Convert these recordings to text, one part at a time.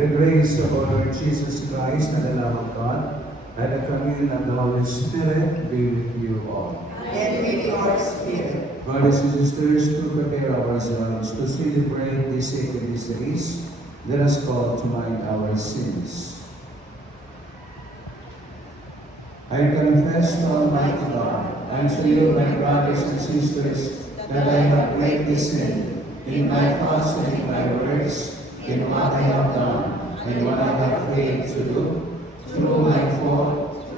The grace of our Lord Jesus Christ and the love of God and the communion of the Holy Spirit be with you all. And with your spirit. Brothers and sisters, to prepare ourselves to celebrate these sacred mysteries, let us call to mind our sins. I confess to Almighty God and to you, my brothers and sisters, that I have greatly sinned in my thoughts and in my words, in what I have done and what I have failed to do, through my fault,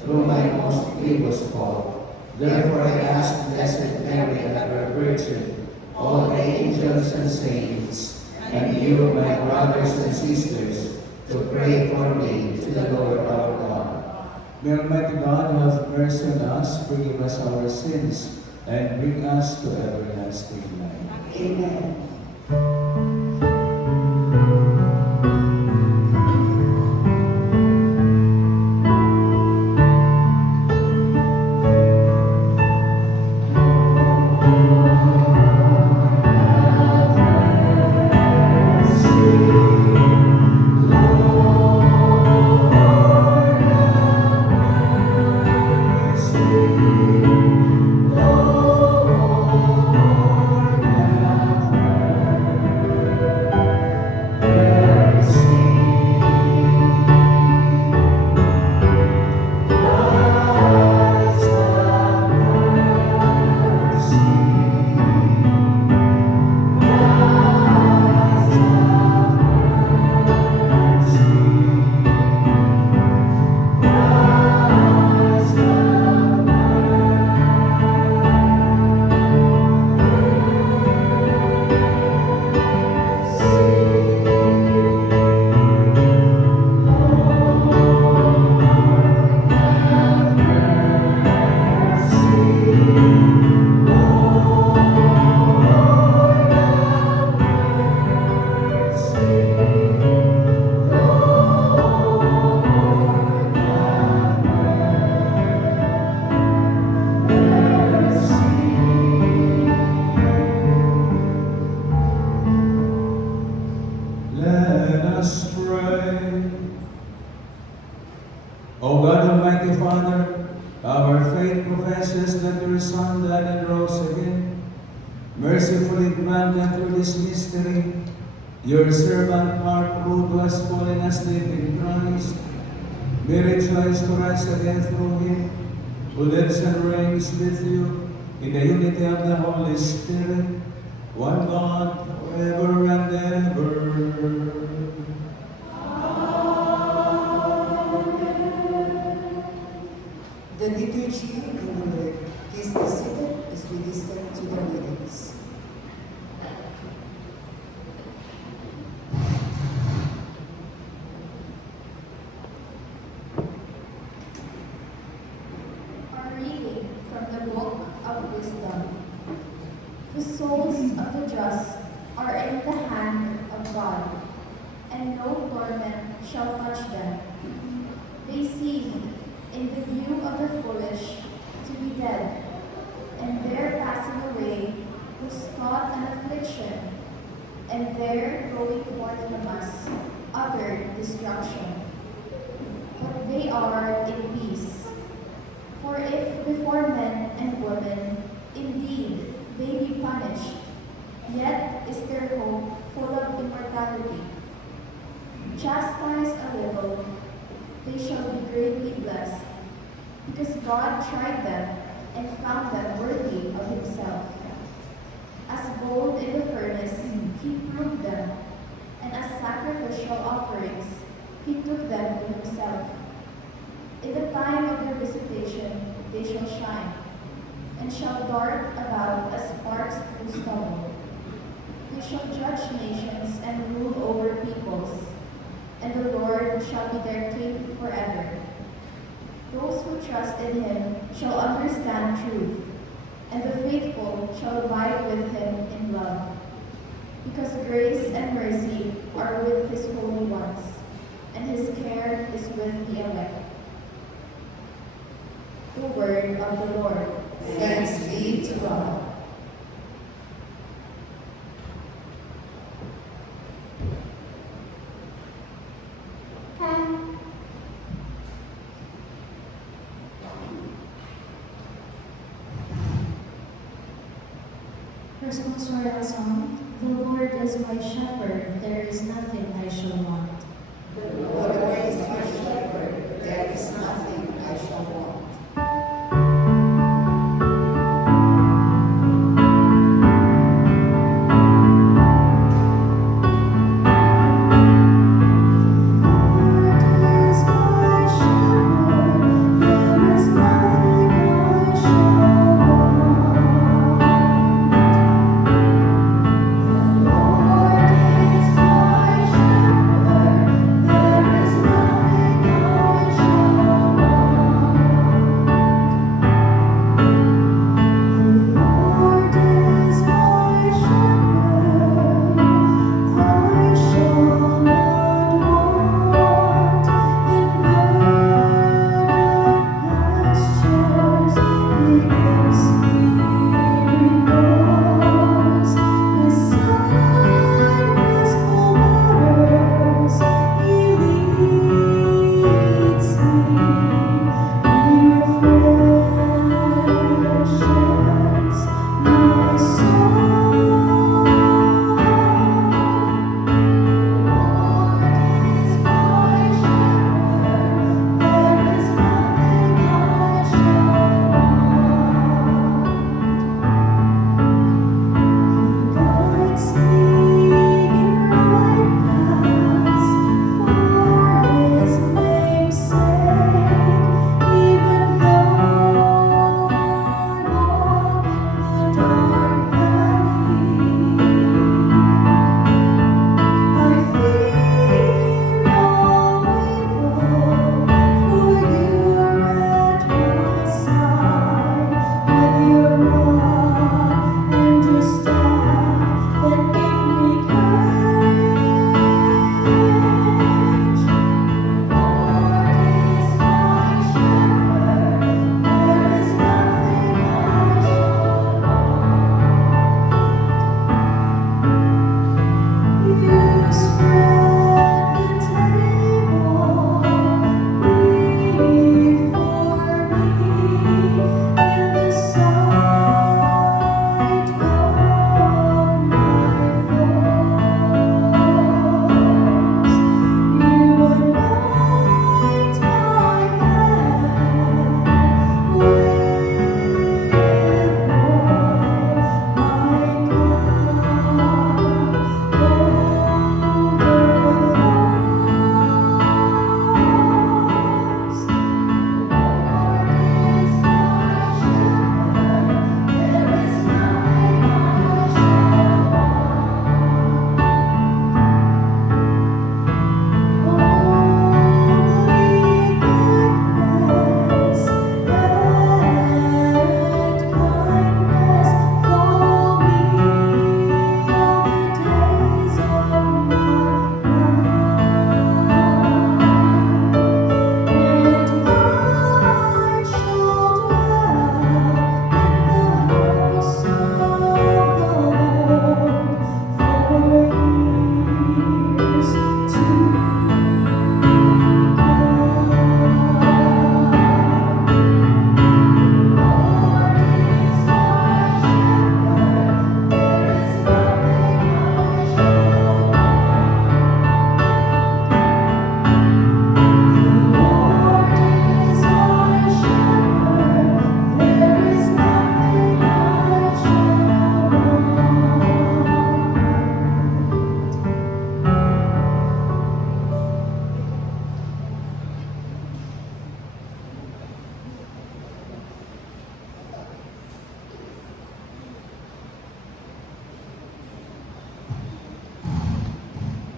through my most grievous fault. Therefore I ask Blessed Mary, ever Virgin, all the angels and saints, and you, my brothers and sisters, to pray for me to the Lord our God. May Almighty God have mercy on us, forgive us our sins, and bring us to everlasting life. Amen. Let us pray. O God, Almighty Father, our faith professes that your Son died and rose again. Mercifully grant that through this mystery, your servant Mark, who has fallen asleep in Christ, may rejoice to rise again through him, who lives and reigns with you in the unity of the Holy Spirit, one God, forever and ever. The liturgy of the Word is seated as we listen to the readings. A reading from the Book of Wisdom. The souls of the just are in the hand of God, and no torment shall touch them. They seem, in the view of the foolish, to be dead, and their passing away was thought an affliction, and their going forth from us utter destruction. But they are in peace. For if before men and women indeed they be punished, yet is their hope full of immortality. Chastised a little, they shall be greatly blessed, because God tried them and found them worthy of himself. As gold in the furnace, he proved them, and as sacrificial offerings, he took them to himself. In the time of their visitation, they shall shine, and shall dart about as sparks through stubble. They shall judge nations and rule over peoples, and the Lord shall be their king forever. Those who trust in him shall understand truth, and the faithful shall abide with him in love. Because grace and mercy are with his holy ones, and his care is with the elect. The word of the Lord. Thanks be to God. responsorial song, The Lord is my shepherd, there is nothing I shall want. The Lord is my shepherd, there is nothing I shall want.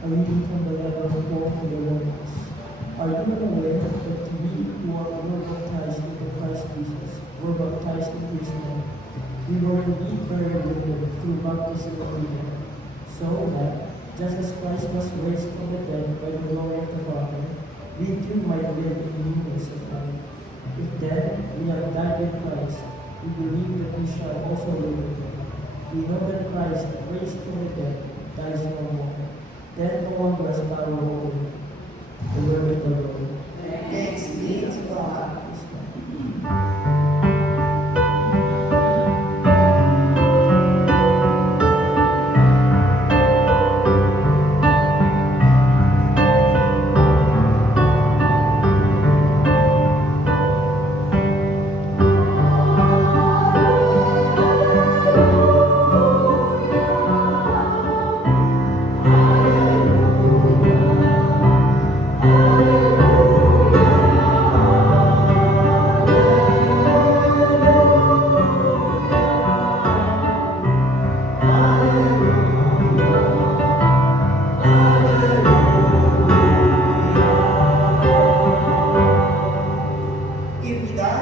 A reading from the letter of Paul to the Romans. Are you aware that we who were baptized into Christ Jesus were baptized into his death? We were indeed buried with him through baptism of faith, so that, just as Christ was raised from the dead by the glory of the Father, we too might live in newness of life. If then we have died in Christ, we believe that we shall also live with him. We know that Christ, raised from the dead, dies no more. Death no longer has power over him. The word of the Lord. Thanks be to God.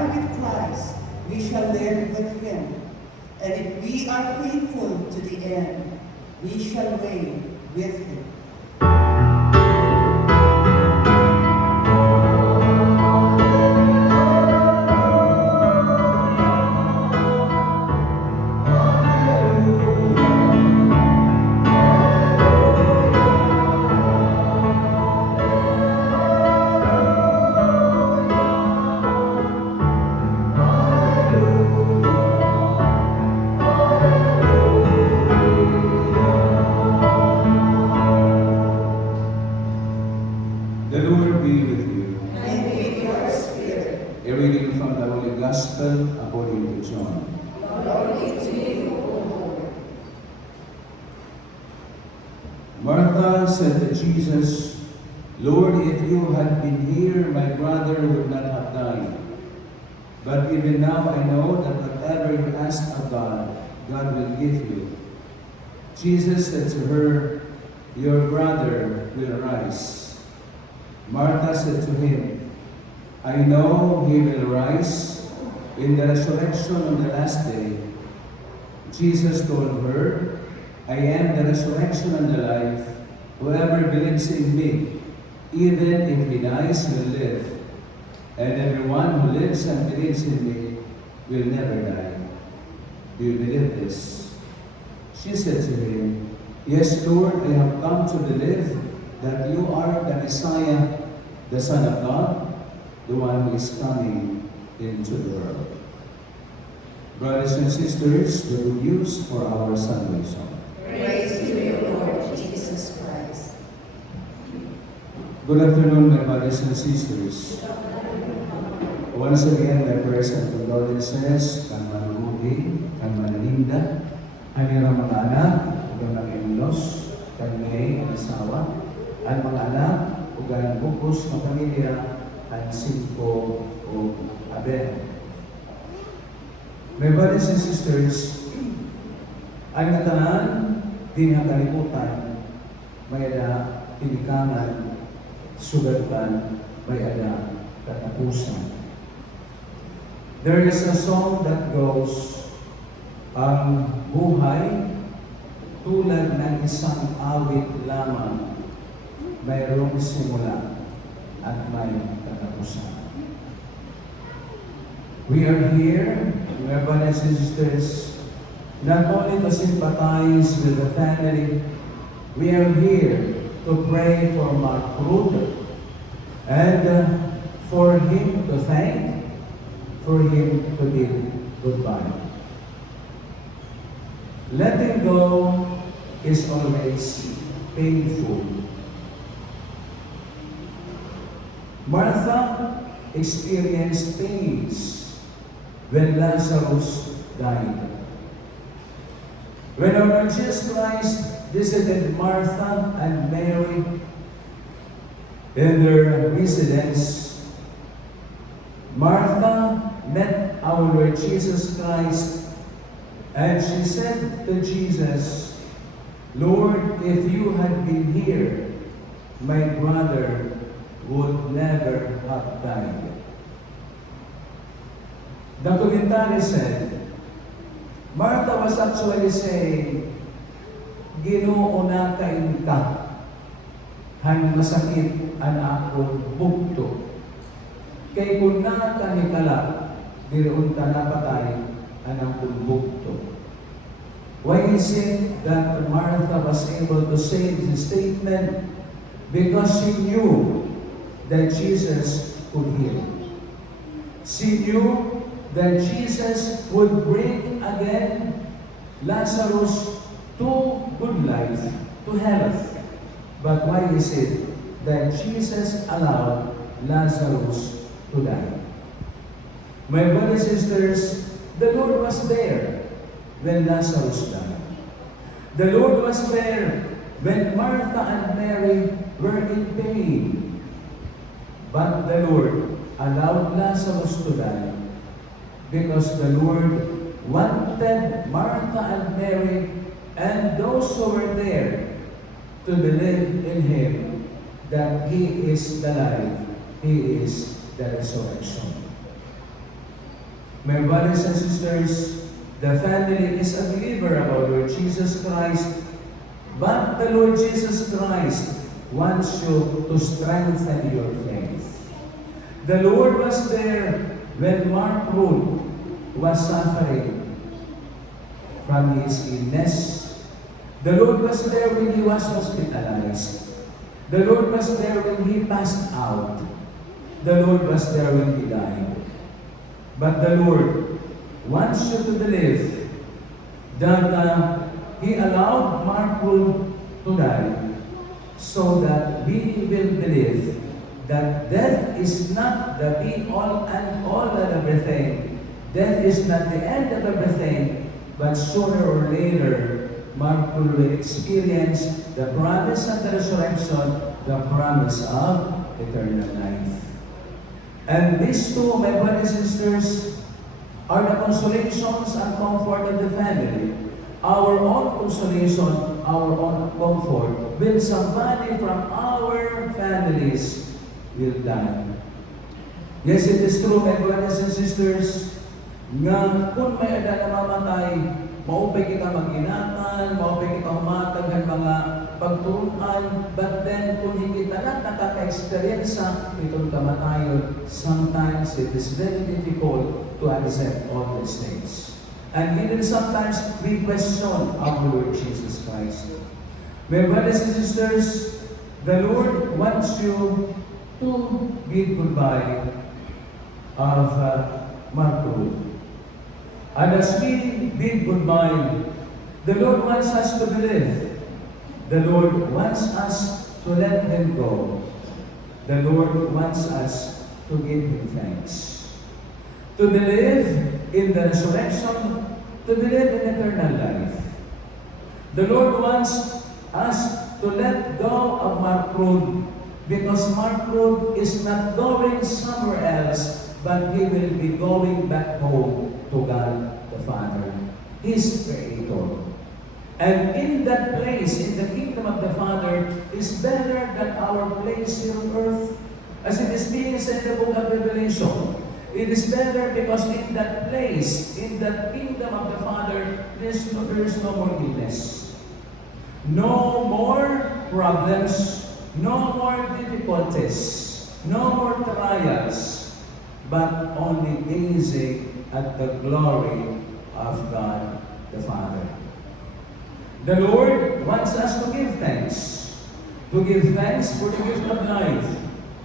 die with Christ, we shall live with him. And if we are faithful to the end, we shall reign with him. The Lord be with you. And with your spirit, A reading from the Holy Gospel according to John. glory to you, O Lord. Martha said to Jesus, Lord, if you had been here, my brother would not have died. But even now I know that whatever you ask of God, God will give you. Jesus said to her, your brother will rise. Martha said to him, I know he will rise in the resurrection on the last day. Jesus told her, I am the resurrection and the life. Whoever believes in me, even if he dies, will live. And everyone who lives and believes in me will never die. Do you believe this? She said to him, Yes, Lord, I have come to believe that you are the Messiah, the Son of God, the one who is coming into the world. Brothers and sisters, the good news for our salvation. Praise to you, Lord Jesus Christ. Good afternoon, my brothers and sisters. Once again, my prayers and condolences kang manuhugi, kang mananinda, kanirang mga anak, ugang nag-imulos, kang may asawa, ang mga anak, ugang bukos ng pamilya, ang Simpo o Abel. My brothers and sisters, ang natanan, di nakalimutan, may ada tinikangan, sugatan, may ada katapusan. There is a song that goes, ang buhay tulad ng isang awit lamang, mayroong simula at may katapusan. We are here, my brothers and sisters, not only to sympathize with the family, we are here to pray for Mark Ruder and for him to thank, for him to bid goodbye. Letting go is always painful. Martha experienced pains when Lazarus died. When our Lord Jesus Christ visited Martha and Mary in their residence, Martha met our Lord Jesus Christ and she said to Jesus, Lord, if you had been here, my brother would never have died. The commentary said, Martha was actually saying, Ginoo na kain ka, han masakit ang akong bugto. Kay kung na kanikala, diroon ka napatay ang akong bugto. Why is it that Martha was able to say this statement? Because she knew that Jesus could heal. She knew that Jesus would bring again Lazarus to good life, to health. But why is it that Jesus allowed Lazarus to die? My brothers and sisters, the Lord was there when Lazarus died. The Lord was there when Martha and Mary were in pain. But the Lord allowed Lazarus to die because the Lord wanted Martha and Mary and those who were there to believe in Him that He is the life, He is the resurrection. My brothers and sisters, the family is a believer of our Lord Jesus Christ, but the Lord Jesus Christ wants you to strengthen your faith. The Lord was there when Mark Rood was suffering from his illness. The Lord was there when he was hospitalized. The Lord was there when he passed out. The Lord was there when he died. But the Lord wants you to believe that He allowed Mark Rood to die so that we will believe that death is not the be-all and all of everything. Death is not the end of everything, but sooner or later, Mark Rood will experience the promise of the resurrection, the promise of eternal life. And these two, my brothers and sisters, are the consolations and comfort of the family. Our own consolation, our own comfort, when somebody from our families will die. Yes, it is true, my brothers and sisters, nga kung may ada na mamatay, maupay kita mag-inatan, maupay kita humatag ng mga pagturuan, but then kung hindi kita na nakaka-experience itong kamatayon, sometimes it is very difficult to accept all these things. And even sometimes we question our Lord Jesus Christ. My brothers and sisters, the Lord wants you to bid goodbye of Mark Rood. And as we bid goodbye, the Lord wants us to believe. The Lord wants us to let Him go. The Lord wants us to give Him thanks. To believe in the resurrection, to believe in eternal life. The Lord wants us to let go of Mark Rood, because Mark Rood is not going somewhere else, but he will be going back home to God the Father, His Creator. And in that place, in the kingdom of the Father, is better than our place here on earth. As it is being said in the book of Revelation, it is better because in that place, in that kingdom of the Father, there is no more illness. No more problems, no more difficulties, no more trials, but only gazing at the glory of God the Father. The Lord wants us to give thanks for the gift of life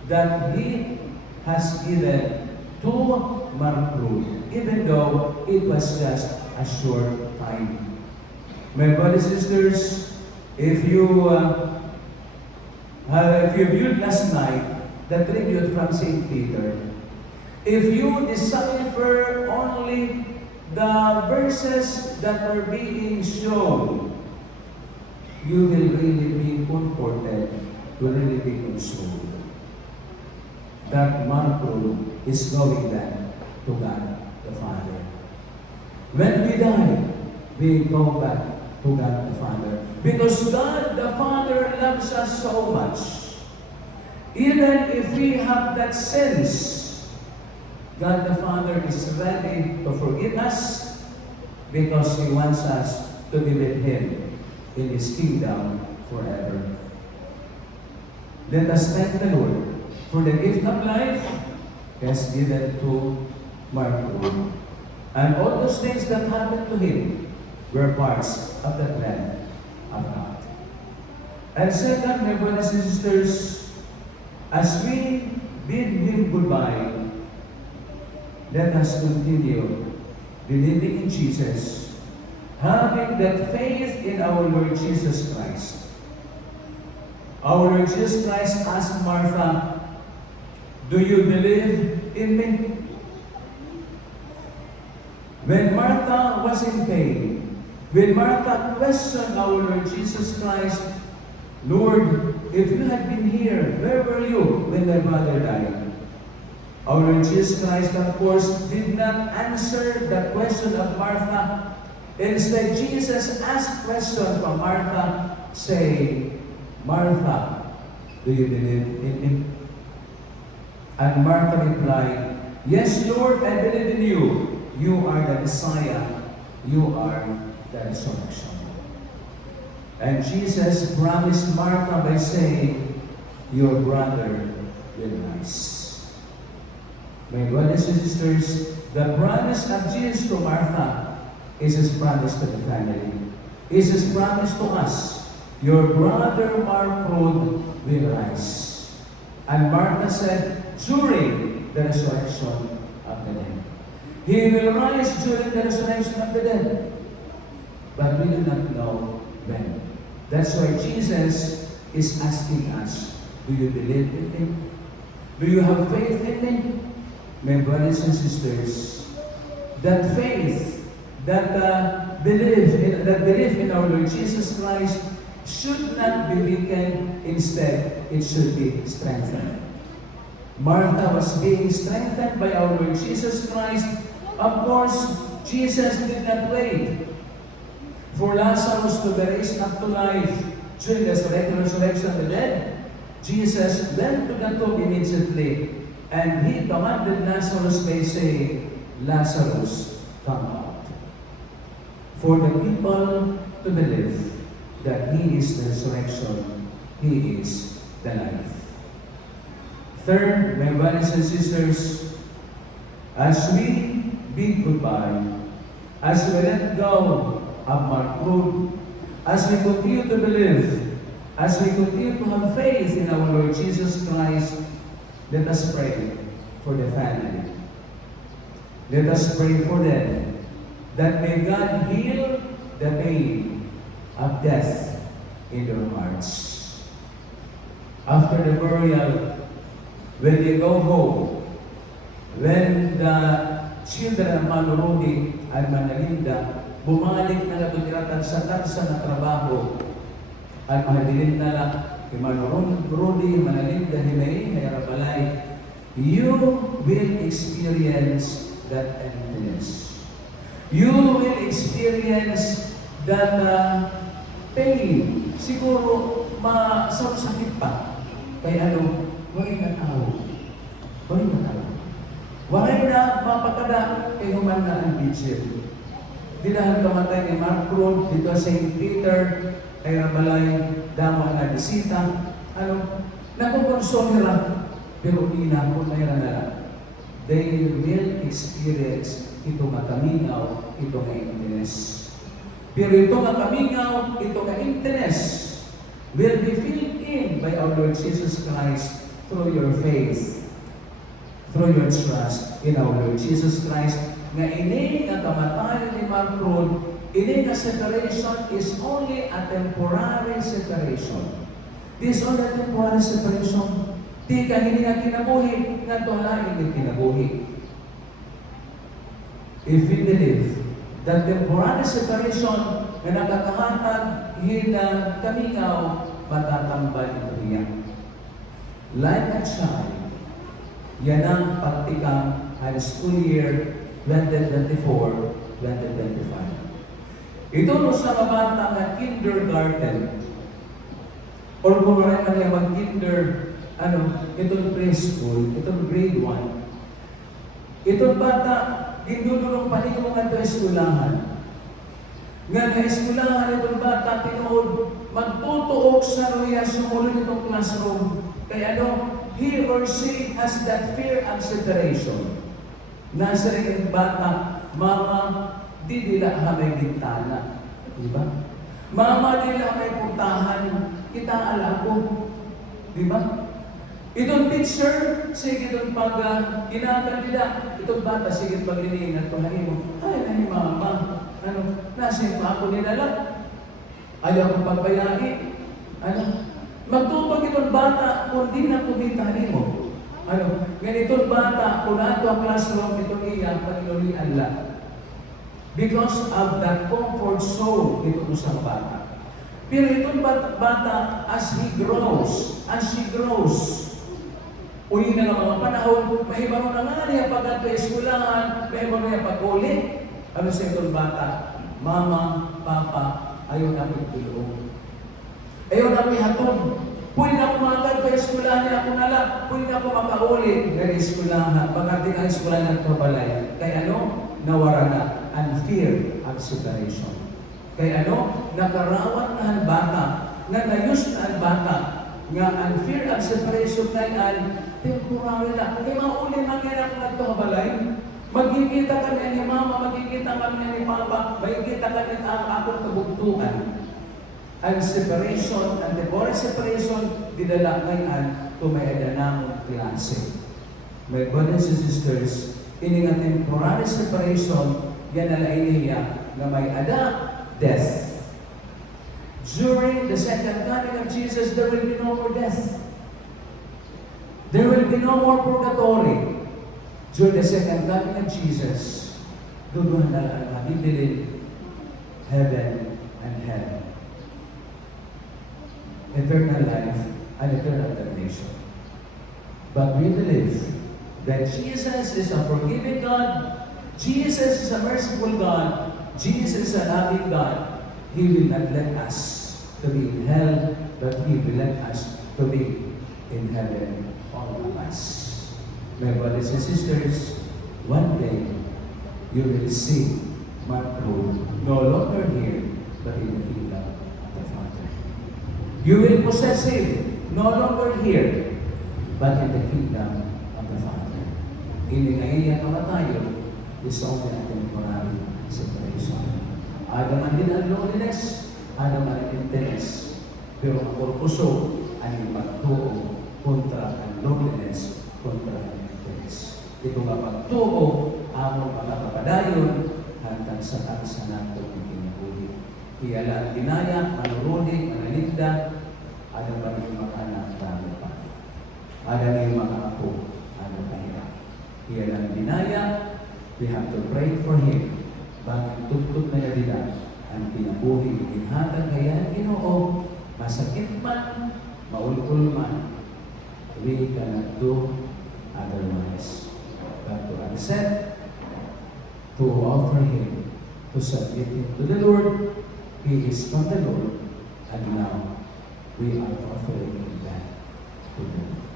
that He has given to Mark Rood, even though it was just a short time. My brothers and sisters, if you viewed last night the tribute from St. Peter, if you decipher only the verses that are being shown, you will really be comforted, to really be consoled that Mark Rood is going back to God the Father. When we die, we go back to God the Father. Because God the Father loves us so much. Even if we have that sense, God the Father is ready to forgive us because He wants us to be with Him in His kingdom forever. Let us thank the Lord for the gift of life He has given to Mark Rood. And all those things that happened to him were parts of the plan of God. And second, my brothers and sisters, as we bid Him goodbye, let us continue believing in Jesus, having that faith in our Lord Jesus Christ. Our Lord Jesus Christ asked Martha, "Do you believe in me?" When Martha was in pain, when Martha questioned our Lord Jesus Christ, "Lord, if you had been here, where were you when my brother died?" Our Lord Jesus Christ, of course, did not answer the question of Martha. Instead, Jesus asked question from Martha, saying, "Martha, do you believe in me?" And Martha replied, "Yes, Lord, I believe in you. Messiah, you are the resurrection. And Jesus promised Martha by saying, your brother will rise. My brothers and sisters, the promise of Jesus to Martha is His promise to the family. Is His promise to us. Your brother Martha will rise. And Martha said, during the resurrection of the dead. He will rise during the resurrection of the dead. But we do not know when. That's why Jesus is asking us, do you believe in Him? Do you have faith in Him? My brothers and sisters, that faith, that belief in our Lord Jesus Christ should not be weakened. Instead, it should be strengthened. Martha was being strengthened by our Lord Jesus Christ. Of course, Jesus did not wait for Lazarus to be raised up to life during the resurrection of the dead. Jesus went to the tomb immediately, and He commanded Lazarus by saying, Lazarus, come out. For the people to believe that He is the resurrection, He is the life. Third, my brothers and sisters, as we bid goodbye, as we let go of Mark Road, as we continue to believe, as we continue to have faith in our Lord Jesus Christ, let us pray for the family. Let us pray for them, that may God heal the pain of death in their hearts. After the burial, when they go home, when the children of Manurudi and Manalinda bumalik na natutira-tansa na trabaho at mahabilin na lang kay Manurudi, Manalinda, Himay, Hayarabalay, you will experience that emptiness. You will experience that pain. Siguro masakit pa. Kaya why na tao? Why na tao? Why na mapakada kay human na ang bitsil? Dinahan kamatay ni Mark Road dito sa St. Peter, kay Rabalay, damo na bisita. Nakukonsol nila, pero di na po na lang. They will experience ito mataminaw, ito nga emptiness. Pero ito nga kamingaw, ito nga emptiness will be filled in by our Lord Jesus Christ through your faith, through your trust in our Lord Jesus Christ. Nga ini nga kamatayan ni Mark Road, ini nga separation is only a temporary separation. This is only a temporary separation. Di ka hindi nga kinabuhi, nga wala hindi kinabuhi. If we believe that temporary separation nga nakakahatag hina kamingaw, matatambal ito niya. Like a child, yan ang pagtikang high school year 2024-2025. Ito no sa kabata nga kindergarten, or kung maraming man yung mag-kinder, itong preschool, itong grade 1. Itong bata, gindudulong paningo nga ito eskulahan. Nga na eskulahan itong bata, tinuod, magtutuok sa roya, sumunod itong classroom. Kaya he or she has that fear of separation. Nasa rin bata, mama, di nila hamay bintana. Diba? Mama, di nila may puntahan, kita alam ko. Diba? Itong teacher, sige itong pag ginatan nila, itong bata, sige pag-iningat ko na mo, ay, nahi mama, nasa pa ako nila, ayaw kong pagbayagi, magtupag itong bata, kung di na kumitahin mo. Ganitong bata, kung nato ang classroom, itong iya, paninulian lang. Because of that comfort zone, itong isang bata. Pero itong bata, as he grows, uwi na ng mga panahon, mahibang na nga niya pag-ato eskulahan, mahibang na niya pag-uli. Ano sa itong bata? Mama, Papa, ayaw namin tulong. Ayaw namin hatong. Pwede na ako magagad pa eskulahan niya ako nalang. Pwede na ako makauli ng eskulahan. Pagkati ng eskulahan ng kabalay. Kaya nawara na ang and fear of separation. Kaya ano? Nakarawat na ang bata, na nayos na ang bata, nga ang fear of separation na yan, temporary lang. Kaya mauli mangyayang nagkabalay, magkikita kami ni mama, magkikita kami ni papa, magkikita kami ang akong kabugtuan. Ang separation, ang temporary separation, dinala ngayon kung may adanang klase. My brothers and sisters, ini nga temporary separation, yan nalain niya na may ada, death. During the second coming of Jesus, there will be no more death. There will be no more purgatory. During the second coming of Jesus, duduhan na lang mabibilin heaven and hell. Eternal life and eternal damnation. But we believe that Jesus is a forgiving God, Jesus is a merciful God, Jesus is a loving God. He will not let us to be in hell, but He will let us to be in heaven, all of us. My brothers and sisters, one day you will see Mark Road no longer here, but in the kingdom of the Father. You will possess Him no longer here, but in the kingdom of the Father. Ini ngayon kamatayon is only a temporary separation. Ada man din ang loneliness, ada man ang emptiness. Pero ang purpuso ay pagtuo kontra ang loneliness, kontra ang emptiness. Ito nga pagtuo, among mga kapadayon, hanggang sa tansa nato ang kinabuhi. Iyala ang dinaya, manurunig, manalinda, ada ba yung mga anak dami pa? Ada na yung mga apo, ada pa hirap. Iyala ang dinaya, we have to pray for him. Bakit tutok na nila ang pinabuhi, ginhatag kaya Ginoo, masakit man, maulkul man, we cannot do otherwise. But to accept, to offer him, to submit him to the Lord. He is from the Lord, and now we are offering him back to the Lord.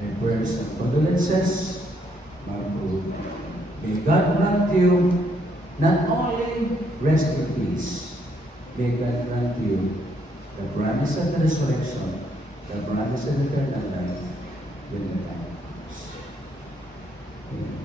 My prayers and condolences, my Lord. May God grant you not only rest in peace, may God grant you the promise of the resurrection, the promise of eternal life when the time comes. Amen.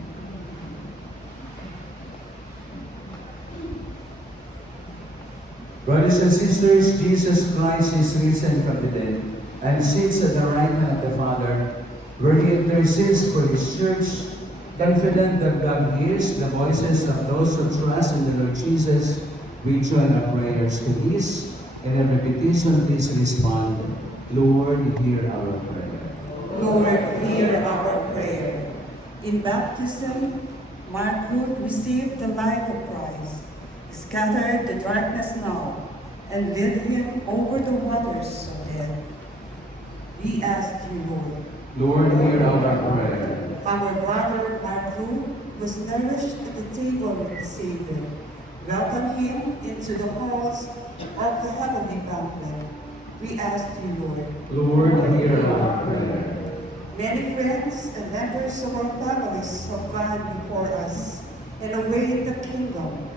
Brothers and sisters, Jesus Christ is risen from the dead and sits at the right hand of the Father, where He intercedes for His church, confident that God hears the voices of those who trust in the Lord Jesus. We join our prayers to His, and in repetition, please respond, Lord, hear our prayer. Lord, hear our prayer. In baptism, Mark Ruth received the light of Christ, scattered the darkness now, and led him over the waters of death. We ask you, Lord. Lord, hear our prayer. Our brother Mark was nourished at the table of the Savior. Welcome him into the halls of the heavenly banquet. We ask you, Lord. Lord, hear our prayer. Many friends and members of our families have gone before us and await the kingdom.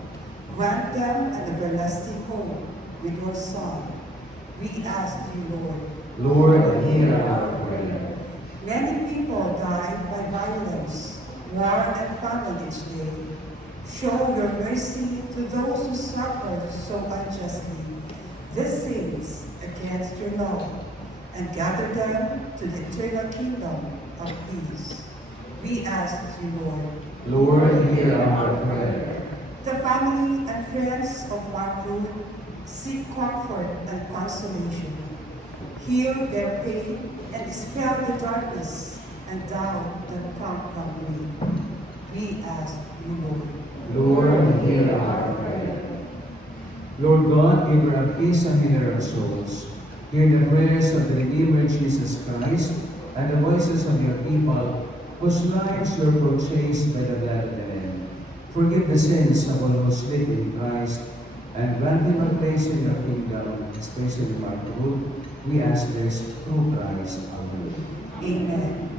Grant them an everlasting home with your Son. We ask you, Lord. Lord, hear our prayer. Many people die by violence, war, and famine each day. Show your mercy to those who suffer so unjustly. These sins against your law, and gather them to the eternal kingdom of peace. We ask you, Lord. Lord, hear our prayer. The family and friends of Mark Ruth seek comfort and consolation. Heal their pain and dispel the darkness and doubt that come from me. We ask you, Lord. Lord, hear our prayer. Lord God, giver of peace and healer of souls, hear the prayers of the Redeemer Jesus Christ and the voices of your people, whose lives were purchased by the blood of the Lamb. Forgive the sins of all who sleep in Christ, and grant him a place in your kingdom, especially Mark Ruth. We ask this through Christ our Lord. Amen.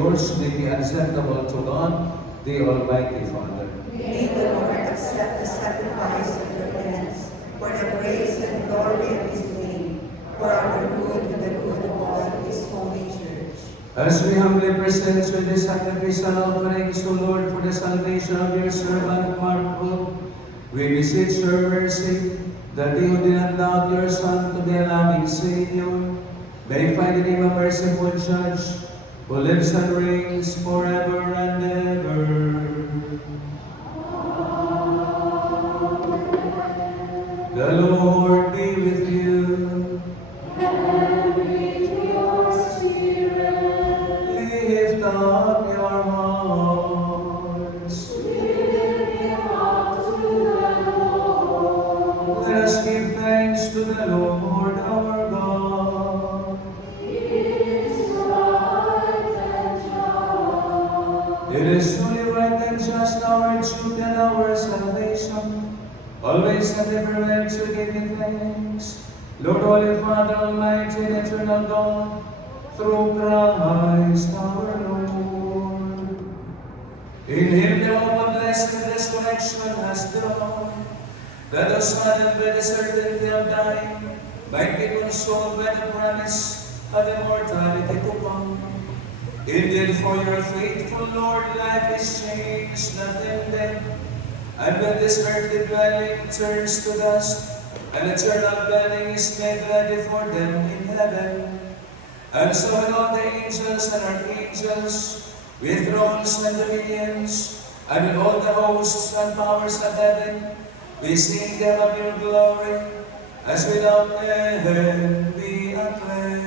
yours may be acceptable to God, the Almighty Father. May the Lord accept the sacrifice of your hands for the praise and glory of his name, for our good and the good of all his holy church. As we humbly present with the sacrificial offerings, O Lord, for the salvation of your servant Marco, we beseech your mercy, that you did not doubt your Son to be a loving Savior, may find in him a merciful Judge, who lives and reigns forever and ever. The Lord be with you. And with your spirit, Lift up your hearts. we lift them up to the Lord. Let us give thanks to the Lord our God. It is right and just. It is truly right and just, our truth and our salvation, always and everywhere to give you thanks, Lord, Holy Father, Almighty and eternal God, through Christ our Lord. In him the hope of blessed resurrection has dawned, that those saddened by the certainty of dying might be consoled by the promise of immortality to come. Indeed, for your faithful Lord, life is changed, not in death, and when this earthly dwelling turns to dust, an eternal dwelling is made ready for them in heaven. And so with all the angels and archangels, with thrones and dominions, and with all the hosts and powers of heaven, we sing them of your glory, as without end we acclaim.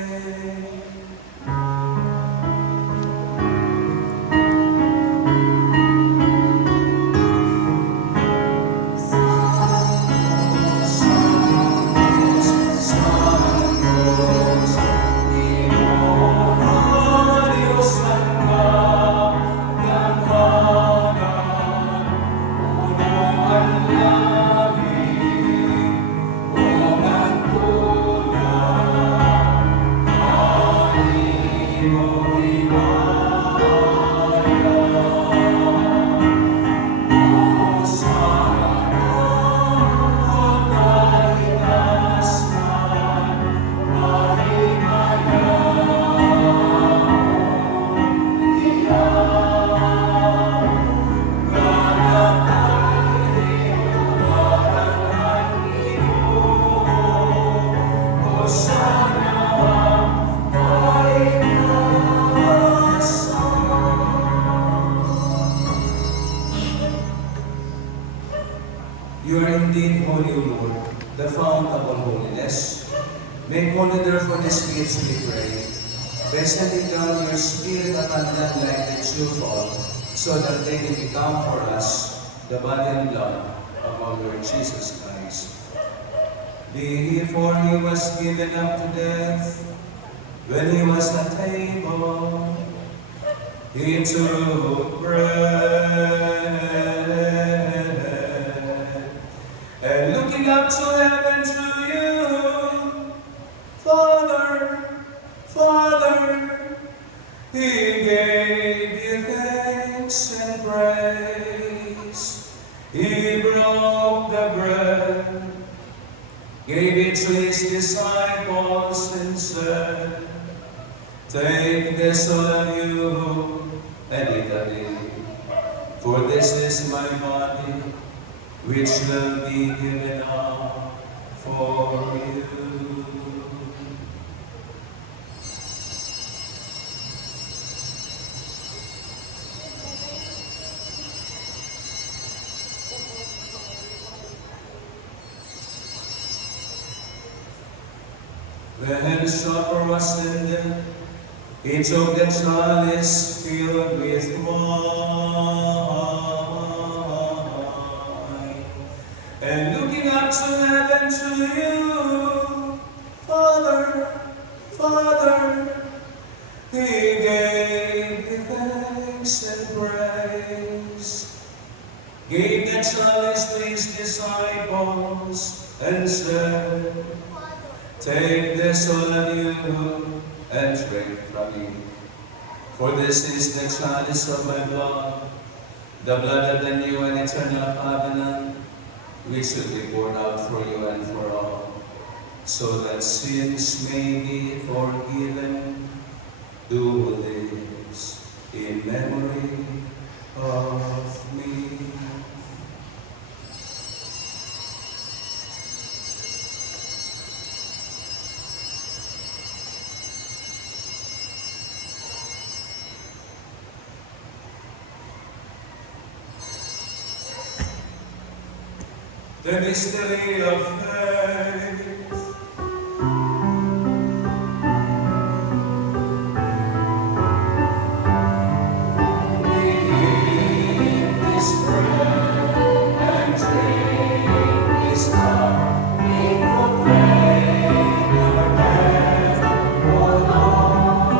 You are indeed holy, O Lord, the fount of all holiness. Make holy therefore these gifts, we pray, by sending down your Spirit upon them like the dew fall, so that they may become for us the body and blood of our Lord Jesus Christ. Before he was given up to death, when he was at table, he took bread, and looking up to heaven to you, Father, he gave you thanks and praise. He broke the bread, gave it to his disciples and said, "Take this, all of you, and eat of it, for this is my body, which will be given up for you." When supper was ended, he took the chalice filled with wine, and looking up to heaven to you, Father, he gave you thanks and praise, gave the chalice to his disciples, and said, "Take this, all of you, and drink from it. For this is the chalice of my blood, the blood of the new and eternal covenant, which will be poured out for you and for all, so that sins may be forgiven. Do this in memory of me. The mystery of faith. We eat this bread and drink this cup. We proclaim your death, O Lord,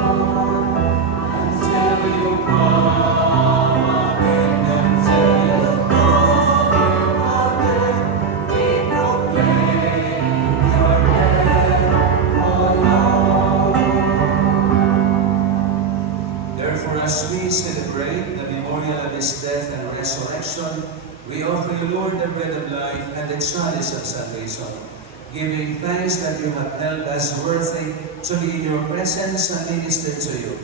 until you come again, until you come again. We proclaim your death, O Lord. Therefore, as we celebrate the memorial of his death and resurrection, we offer you, Lord, the bread of life and the chalice of salvation, giving thanks that you have held us worthy to be in your presence and minister to you.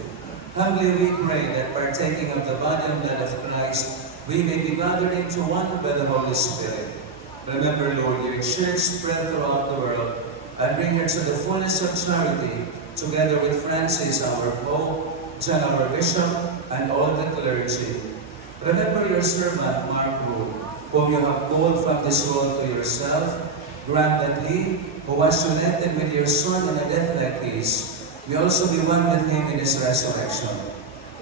Humbly we pray that partaking of the body and blood of Christ, we may be gathered into one by the Holy Spirit. Remember, Lord, your church spread throughout the world, and bring her to the fullness of charity, together with Francis, our Pope, John, our Bishop, and all the clergy. Remember your servant, Mark Rule, whom you have called from this world to yourself. Grant that he, who was united with your Son in a death like his, may also be one with him in his resurrection.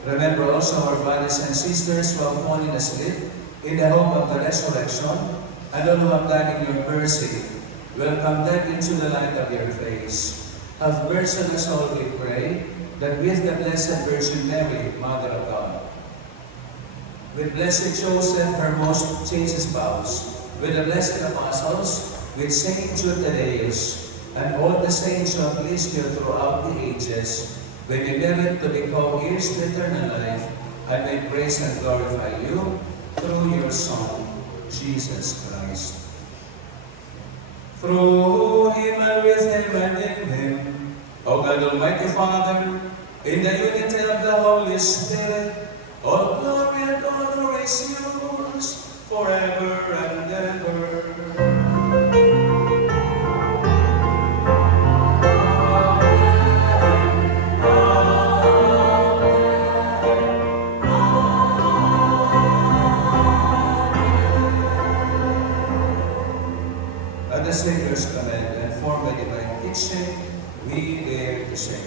Remember also our brothers and sisters who have fallen asleep in the hope of the resurrection, and all who have died in your mercy. Welcome them into the light of your face. Have mercy on us all, we pray, that with the Blessed Virgin Mary, Mother of God, with Blessed Joseph, her most chaste spouse, with the blessed apostles, with Saint Jude Thaddeus, and all the saints who have pleased you throughout the ages, we may merit to be co-heirs to eternal life, and may praise and glorify you through your Son, Jesus Christ. Through him and with him and in him, O God Almighty Father, in the unity of the Holy Spirit, all glory and honor is yours forever and ever. At the Savior's command and formed by divine teaching, we dare to say,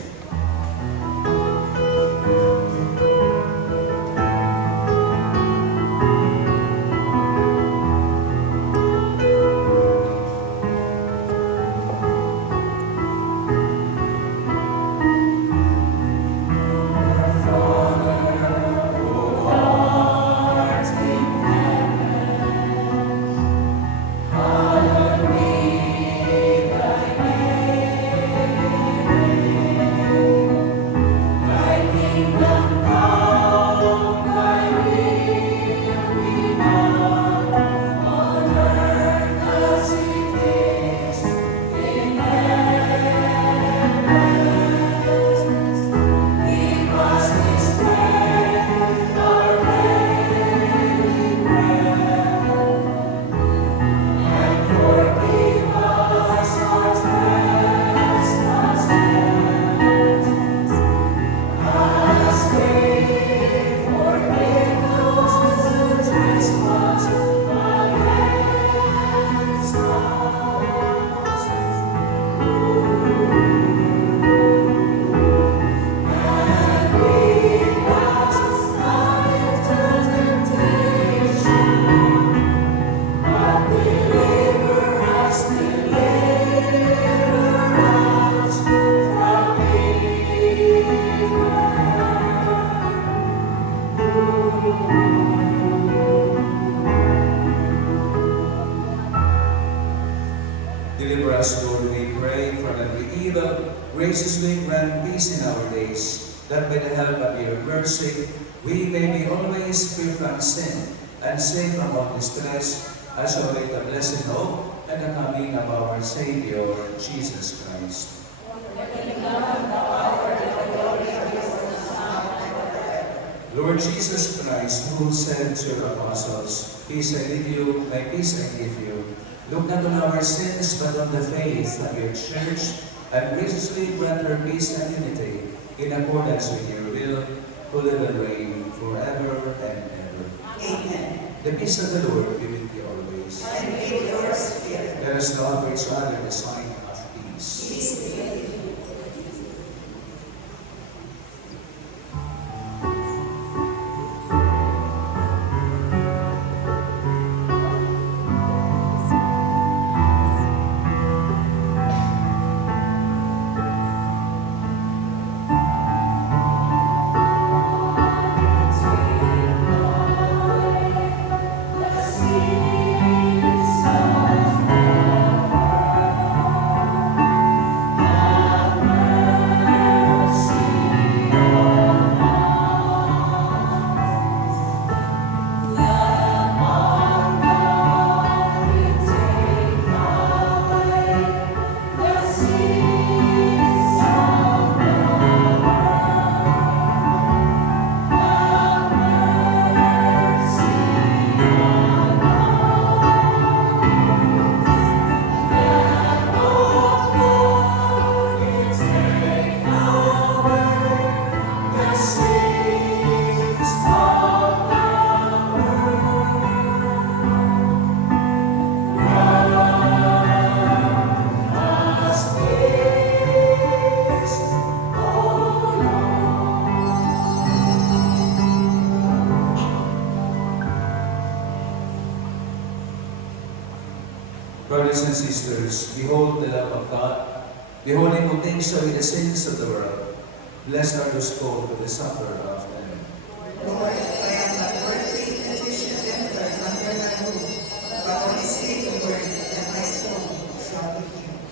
deliver us, Lord, we pray, from every evil. Graciously grant peace in our days, that by the help of your mercy, we may be always free from sin and safe from all distress, as we await the blessed hope and the coming of our Savior, Jesus Christ. Lord Jesus Christ, who said to your apostles, "Peace I leave you, my peace I give you," look not on our sins, but on the faith of your church, and graciously grant her peace and unity, in accordance with your will, who live and reign forever and ever. Amen. The peace of the Lord be with you always. And with your spirit. Let us now offer each other the sign of peace. Peace be with you. Brothers and sisters, behold the love of God. Behold him who takes away the sins of the world. Blessed are those called to the supper of the Lamb. Lord, I am not worthy that you should enter under my roof, but only say the word, and my soul shall be healed.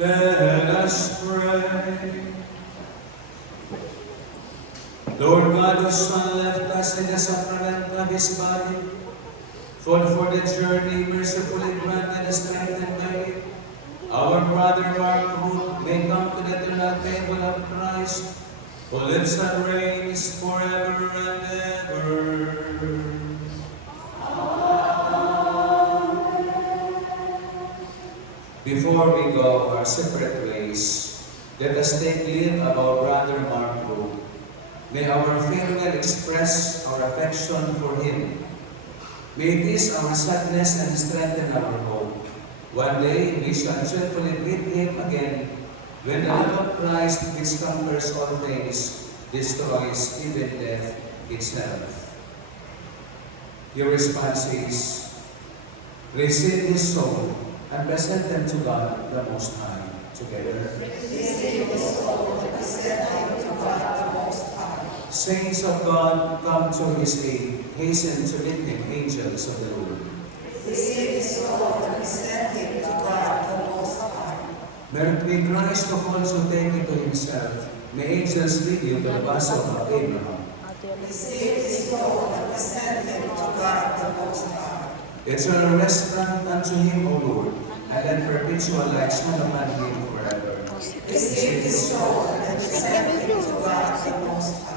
Let us pray. Lord God, whose Son left us in the sacrament of His body, for the journey mercifully granted and strengthened by it, our brother Mark Ruth may come to the eternal table of Christ, who lives and reigns forever and ever. Before we go our separate ways, let us take leave of our brother Mark Ruth. May our farewell express our affection for him. May it ease our sadness and strengthen our hope. One day we shall joyfully meet him again, when the love of Christ, which conquers all things, destroys even death itself. Your response is, receive his soul and present them to God the Most High. Together. Saints of God, come to his aid. Hasten to meet him, angels of the Lord. May Christ who calls you take you to himself. May angels lead you to the bosom of Abraham. Eternal rest grant unto him, O Lord, and let perpetual life shine upon him forever. Receive his soul and present him to God the Most High.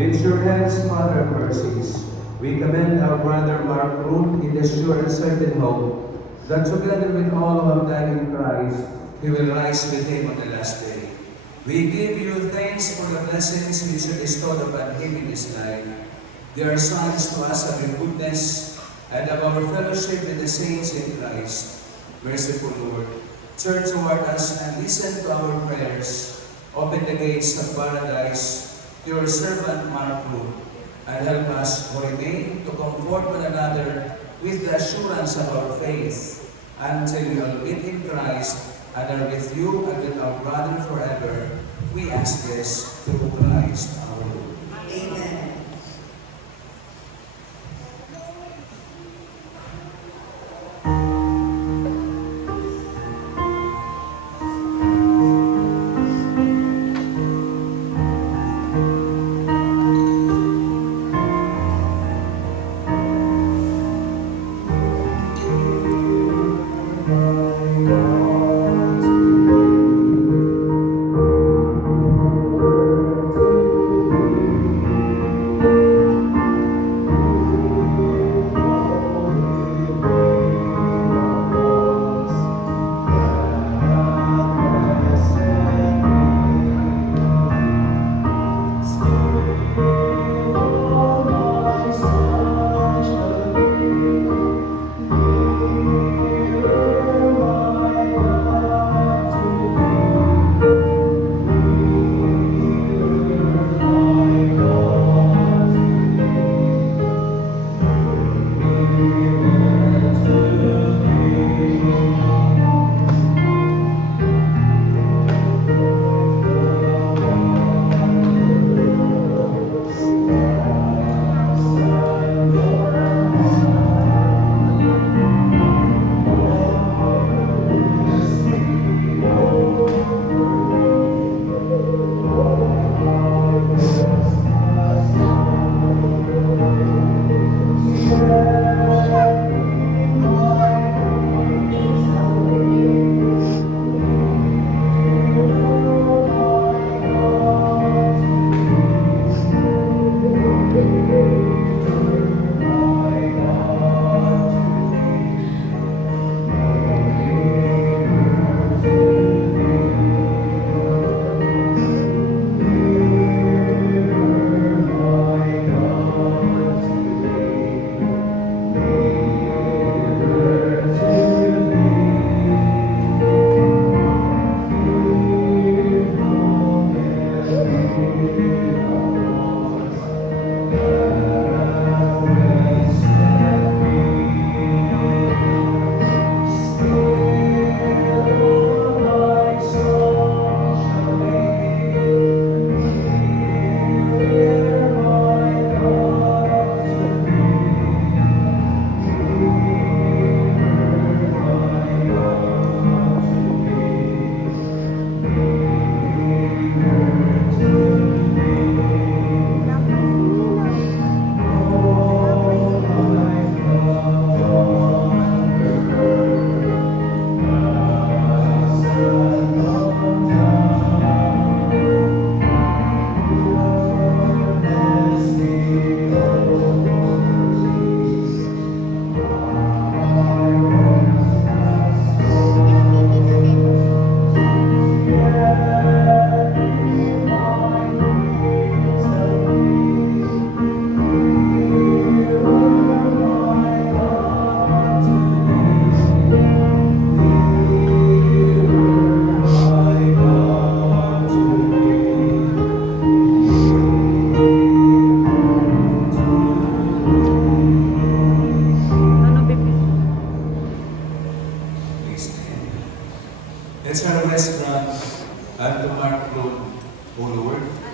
Into your hands, Father of mercies, we commend our brother Mark Ruth in the sure and certain hope that together with all who have died in Christ, He will rise with him on the last day. We give you thanks for the blessings which you bestowed upon him in his life. They are signs to us of your goodness and of our fellowship with the saints in Christ. Merciful Lord, turn toward us and listen to our prayers. Open the gates of paradise to your servant Mark Ruth, and help us who remain to comfort one another with the assurance of our faith, until we all meet in Christ and are with you and with our brother forever. We ask this through Christ our Lord. Amen.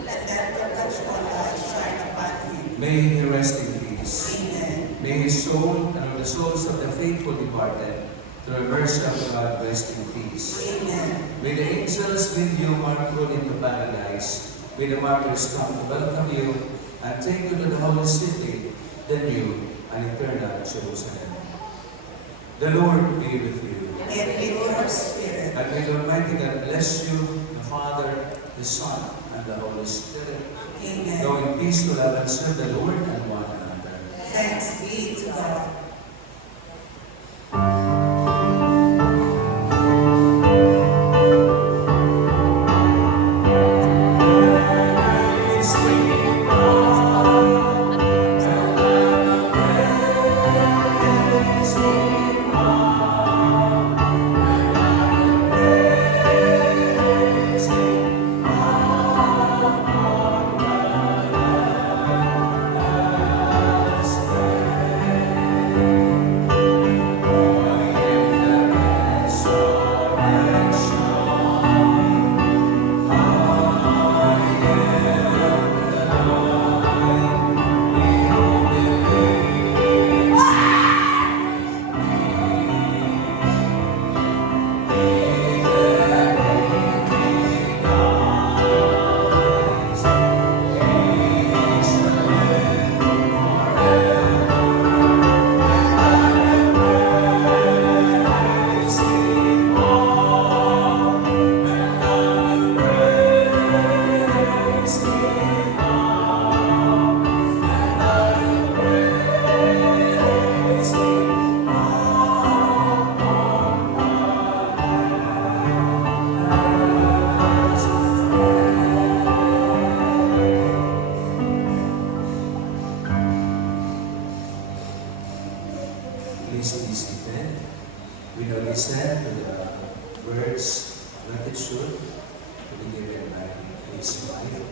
Let that perpetual light shine upon him. May he rest in peace. Amen. May his soul and all the souls of the faithful departed, through the mercy of God, rest in peace. Amen. May the angels lead you martyred into paradise. May the martyrs come to welcome you and take you to the holy city, the new and eternal Jerusalem. The Lord be with you. And with your spirit. And may the Almighty God bless you, the Father, the Son, and the Holy Spirit. Amen. Go in peace to love and serve the Lord and one another. Thanks be to God. Please be seated. We now listen to the words of gratitude to be given by his wife.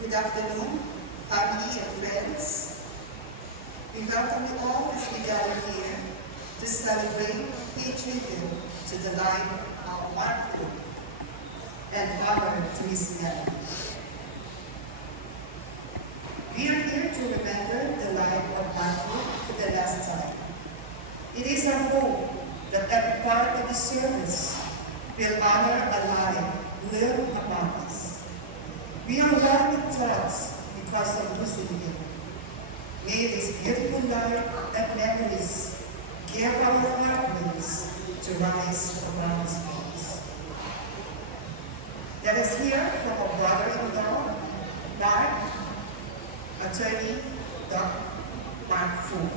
Good afternoon, family and friends. We welcome you all as we gather here to celebrate, pay tribute to the life of Mark Fook and honor to his memory. We are here to remember the life of Mark Fook for the last time. It is our hope that every part of the service will honor a life lived among us. We are wrapped in thoughts because of losing him. May this beautiful life and memories give our heartbeats to rise around his face. Let us hear from our brother-in-law, Mark, attorney Dr. Mark Fook.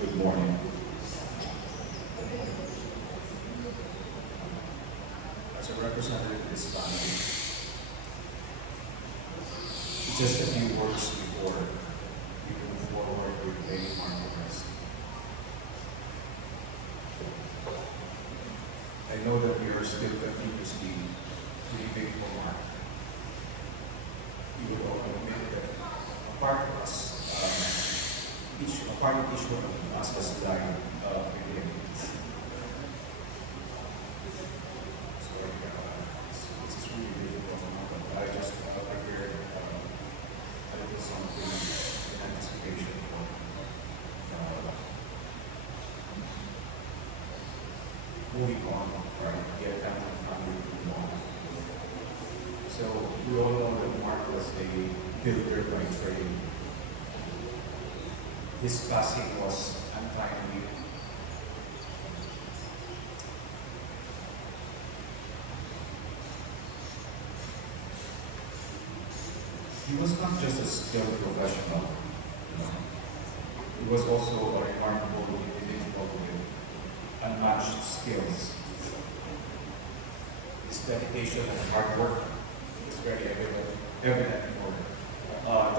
Good morning. As a representative of this family, just a few words before we move forward with laying markers. I know that we are still continuously grieving for Mark. You would all admit that a part of us, a part of each one of us was dying every day. So this is really difficult to know, but I just prepared a little something in anticipation for moving on, right? Get down to the family to move on. So we all know that Mark was a builder by trade. His passing was untimely. he was not just a skilled professional. He was also a remarkable individual with unmatched skills. His dedication and hard work is very evident for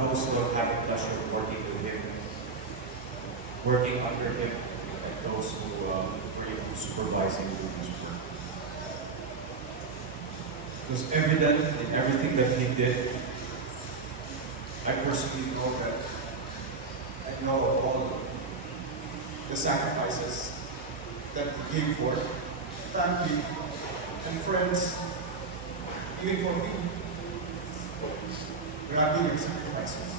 those who have had the pleasure of working with him, working under him, and those who were able to supervise him doing his work. It was evident in everything that he did. I personally know that I know of all the sacrifices that he gave for family and friends, even for me. Gravity and sacrifices.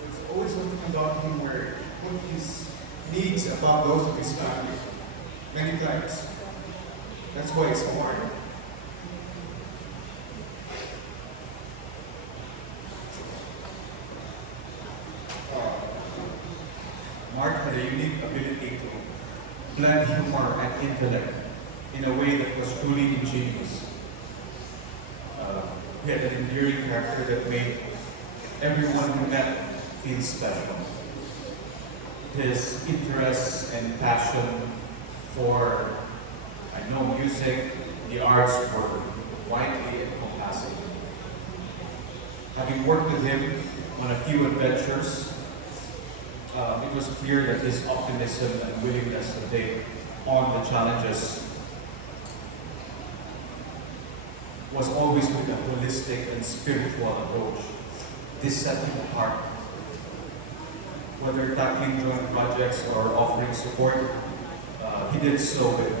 There's always something about him where he put his needs above those of his family. Many times. That's why it's hard. Mark had a unique ability to blend humor and intellect in a way that was truly ingenious. He had an endearing character that made everyone he met feel special. His interest and passion for, I know, music, the arts were widely encompassing. Having worked with him on a few adventures, it was clear that his optimism and willingness to take on the challenges was always with a holistic and spiritual approach. This set him apart. Whether tackling joint projects or offering support, he did so with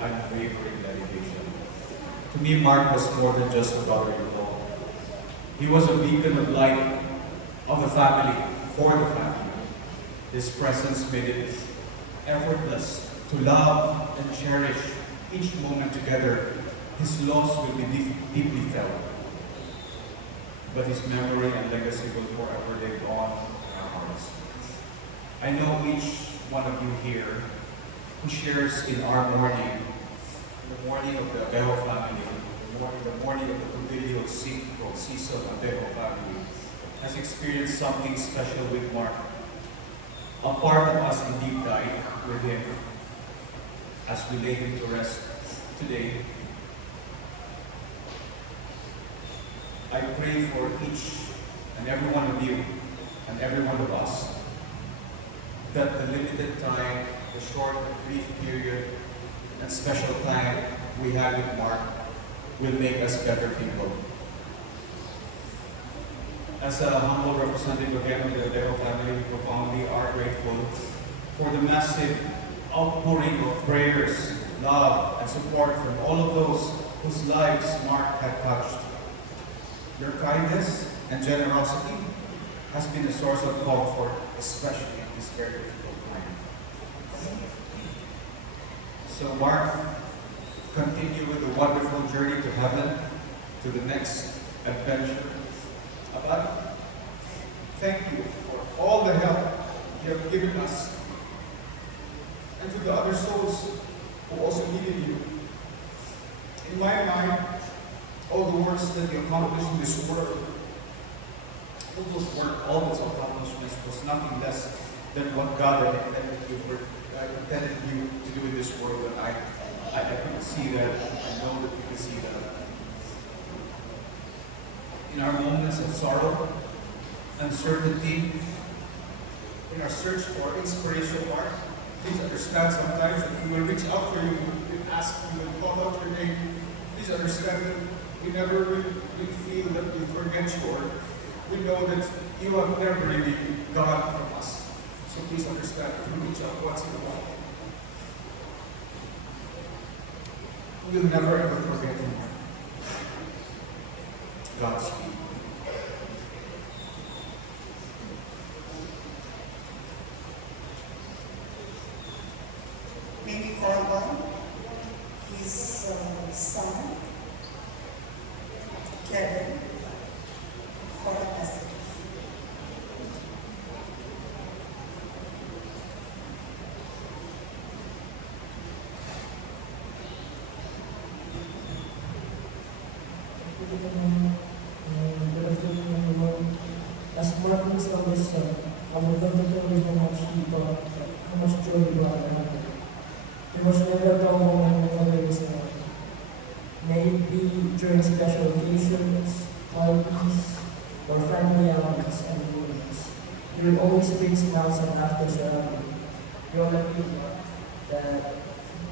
unwavering dedication. To me, Mark was more than just a brother-in-law. He was a beacon of light of the family, for the family. His presence made it effortless to love and cherish each moment together. His loss will be deeply felt, but his memory and legacy will forever live on in our hearts. I know each one of you here who shares in our mourning, the mourning of the Abero family, the mourning of the Pumilio Cecil Abero family, has experienced something special with Mark. A part of us indeed died with him as we lay him to rest today. I pray for each and every one of you and every one of us that the limited time, the short and brief period, and special time we had with Mark will make us better people. As a humble representative again of the Abero family, we profoundly are grateful for the massive outpouring of prayers, love, and support from all of those whose lives Mark had touched. Your kindness and generosity has been a source of comfort, especially in this very difficult time. So Mark, continue with the wonderful journey to heaven, to the next adventure. Abad, thank you for all the help you have given us, and to the other souls who also needed you. In my mind, all the works that you accomplished in this world, all those accomplishments was nothing less than what God had intended you to do in this world, and I couldn't see that. I know that you can see that. In our moments of sorrow, uncertainty, in our search for inspiration, Mark, please understand sometimes that we will reach out for you, we will ask, we will call out your name. Please understand that we never really feel that we forget you, or we know that you have never really gone from us. So please understand if we reach out once in a while. We will never ever forget you. Godspeed. May we call on his son, Kevin, for a message. Good afternoon, everyone. As Martin's eldest son, I would love to tell you how much joy he brought our family. There was never a dull moment when Mother was around. May it be during special occasions, parties, or family outings and reunions. There will always be smiles and laughter surrounding you. You all agree that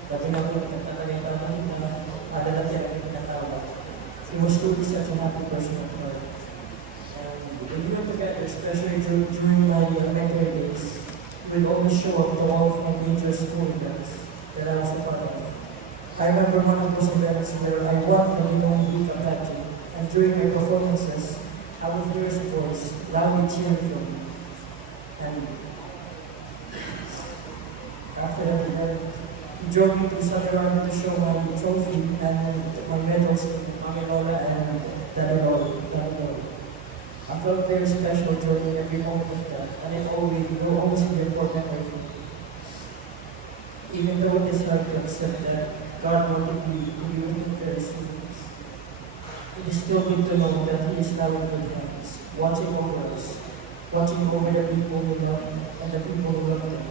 pinagulog ng tatay na adalagyan ng pinatawag. He was truly such a happy person at heart. And when we were together, especially during my elementary days, he would always show up to all of my major school events that I was a part of. I remember one of those events where I won the Ginong Week of Pageant, and during my performances, I would hear his voice loudly cheering for me. And after that event, he drove me to Sagaranda to show my trophy and my medals to Mami Lola and Daddy Lola. I felt very special during every moment of that, and it will always be important for me. Even though it is hard to accept that God wanted me to be with him very soon, it is still good to know that He is now in good hands, watching over us, watching over the people we love and the people who love Him.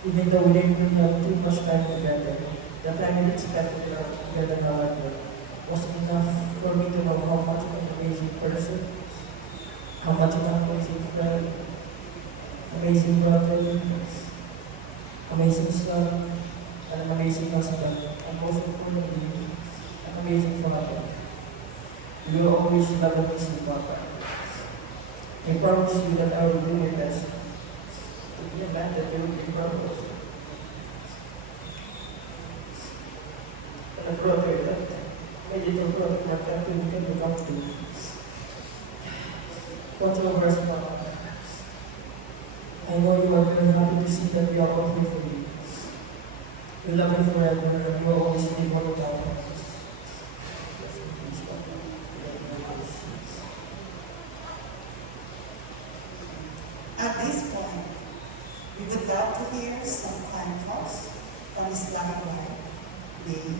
Even though we didn't have too much time together, the family expected together, however, was enough for me to know how much of an amazing person, how much of an amazing friend, amazing brother, amazing son, and an amazing husband, and most importantly, an amazing father. We will always love and miss you, Papa. I promise you that I will do my best to be a man that you will be proud of. And a brother that my little brother that everyone can look up to. Watch over us, Papa. I know you are very happy to see that we are all here for you. We love you forever, and you will always be one of our hearts. Please, Papa. At this point, we would love to hear some kind thoughts from his loving wife, Lee.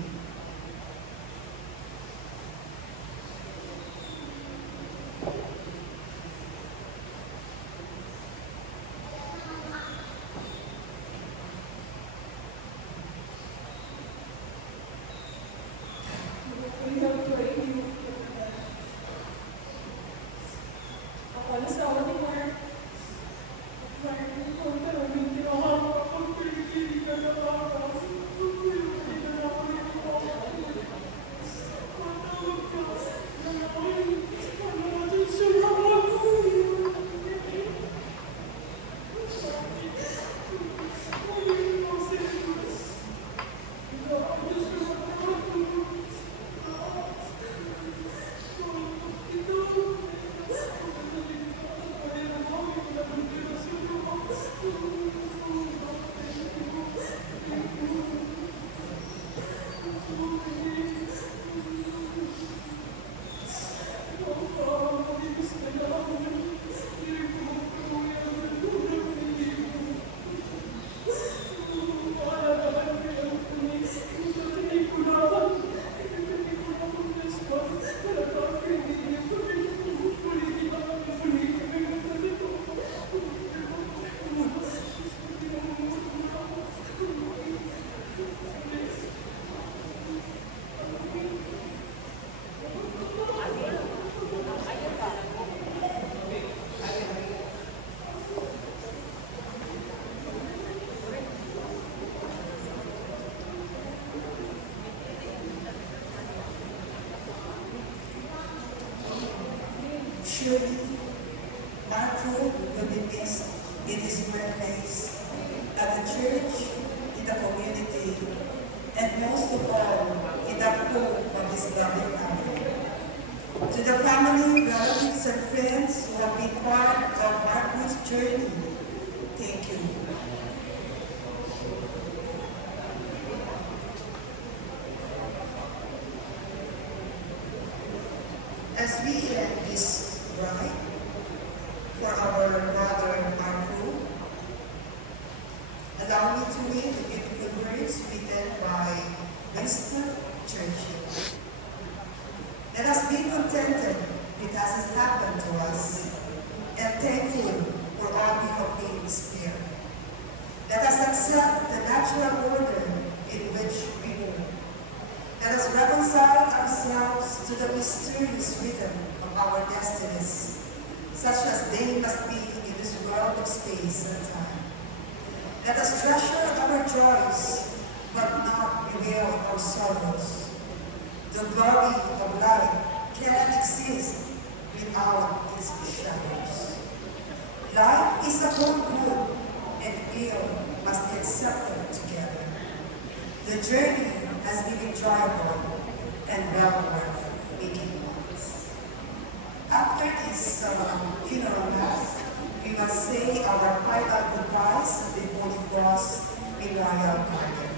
Surely, Marco will be missed in his workplace, at the church, in the community, and most of all, in the home of his loving family. To the family, relatives, and friends who have been part of Marco's journey, thank you. As we end this ride for our brother Marco, allow me to read the beautiful words written by Winston Churchill. ourselves to the mysterious rhythm of our destinies, such as they must be in this world of space and time. Let us treasure our joys, but not reveal our sorrows. The glory of life cannot exist without its shadows. Life is a whole good, and ill must be accepted together. The journey has been enjoyable and well worth making once. After this funeral mass, we must say our final goodbyes at the Holy Cross Memorial Garden.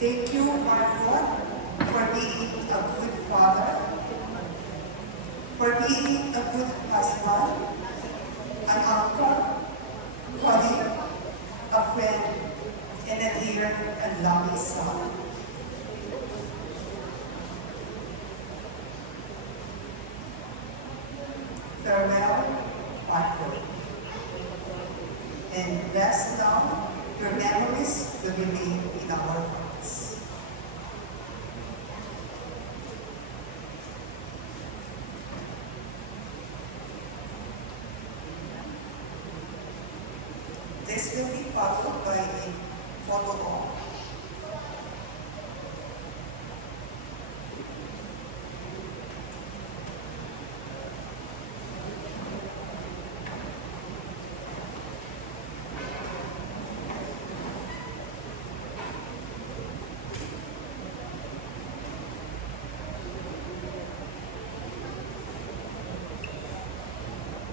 Thank you, Margot, for being a good father, for being a good husband, an uncle, colleague, a friend, and a dear and loving son. Farewell, Margot. And rest now, your memories will remain in our hearts. This will be followed by a photo